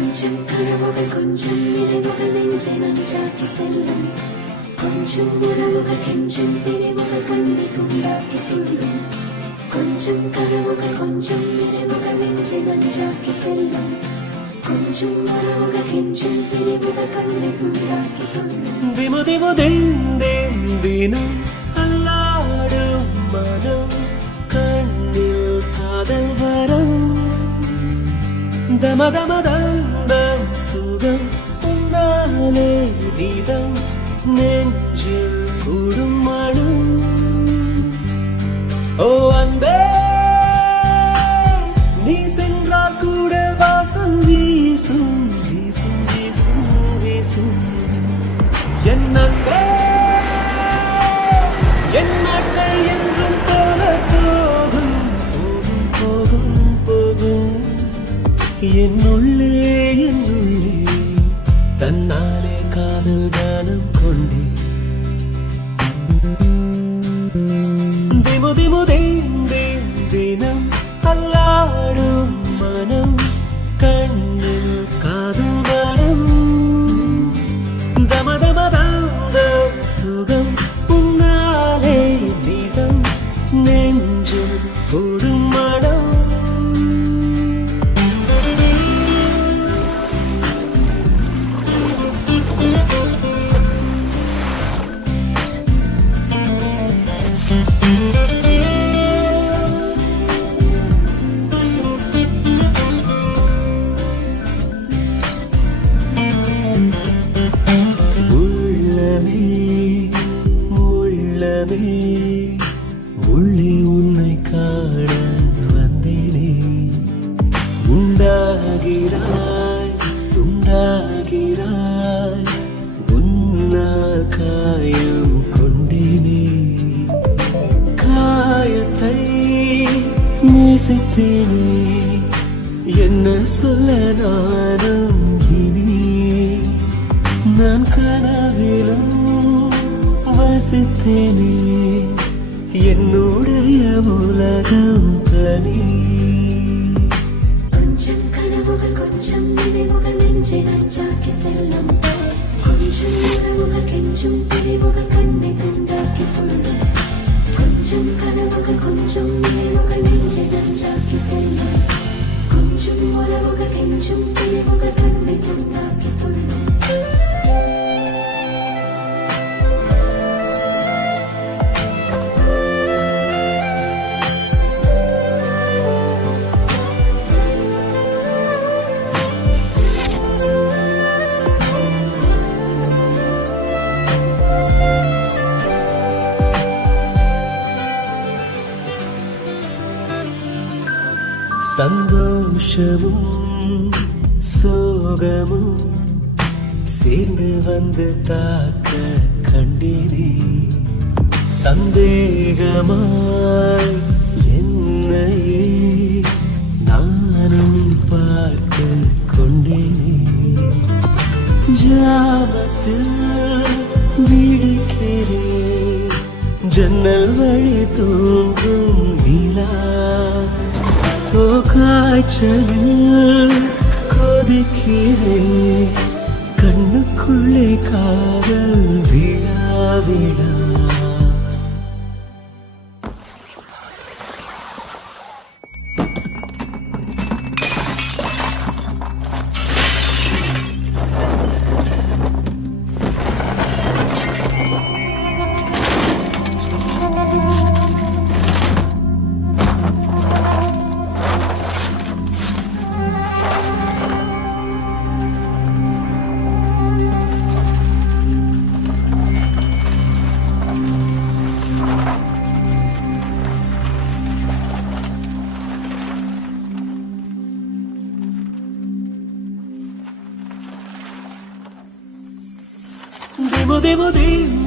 கொஞ்சம் கனவுகள் கொஞ்சம் நினைவுகள் நெஞ்சை நஞ்சாக்கி செல்லும் கொஞ்சம் உறவுகள் கெஞ்சும் பிரிவுகள் கண்ணை துண்டாக்கி துள்ளும் கொஞ்சம் கனவுகள் கொஞ்சம் நினைவுகள் நெஞ்சை நஞ்சாக்கி செல்லும் கொஞ்சம் உறவுகள் கெஞ்சும் பிரிவுகள் கண்ணை துண்டாக்கி துள்ளும் திமு திமு தினம் அல்லாடும் மனம் கண்ணில் காதல் வரம் தம தம தம் சுகம் உன்னாலே வீதம் நெஞ்சில் கூடும் மனம் ஓ அன்பே நீ சென்றால் கூட வாசம் வீசும் வீசும் வீசும் வீசும் என் அன்பே என் நாட்கள் என்றும் போல போகும் போகும் போகும் போகும் என்னுள்ளே தன்னாலே காதல் கானம் கொண்டே திமு திமு தினம் அல்லாடும் மனம் கண்ணில் காதல் வரம் தம தம தம் சுகம் உன்னாலே வீதம் நெஞ்சில் கூடும் மனம் உள்ளே உன்னை காண வந்தேனே உண்டாகிறாய் துண்டாகிறாய் உன்னால் காயம் கொண்டேனே காயத்தை நேசித்தேனே என்ன சொல்ல நானும் இனி நான் கனவிலும் வசித்தேனே என்னுடைய உலகம் தனி கொஞ்சம் கனவுகள் கொஞ்சம் நினைவுகள் நெஞ்சை நஞ்சாக்கி செல்லும் கொஞ்சம் உறவுகள் கெஞ்சும் பிரிவுகள் கண்ணை துண்டாக்கி துள்ளும் கொஞ்சம் கனவுகள் கொஞ்சம் நினைவுகள் நெஞ்சை நஞ்சாக்கி செல்லும் கொஞ்சம் உறவுகள் கெஞ்சும் பிரிவுகள் கண்ணை துண்டாக்கி துள்ளும் சந்தோஷமும் சோகமும் சேர்ந்து வந்து தாக்க கண்டேனே சந்தேகமாய் என்னையே நானும் பார்க்க கொண்டேனே ஜாமத்தில் விழிக்கிறேன் ஜன்னல் வழி தூங்கும் நிலா ஓ காய்ச்சலில் கொதிக்கிறேன் கண்ணுக்குள்ளே காதல் விழா விழா Demo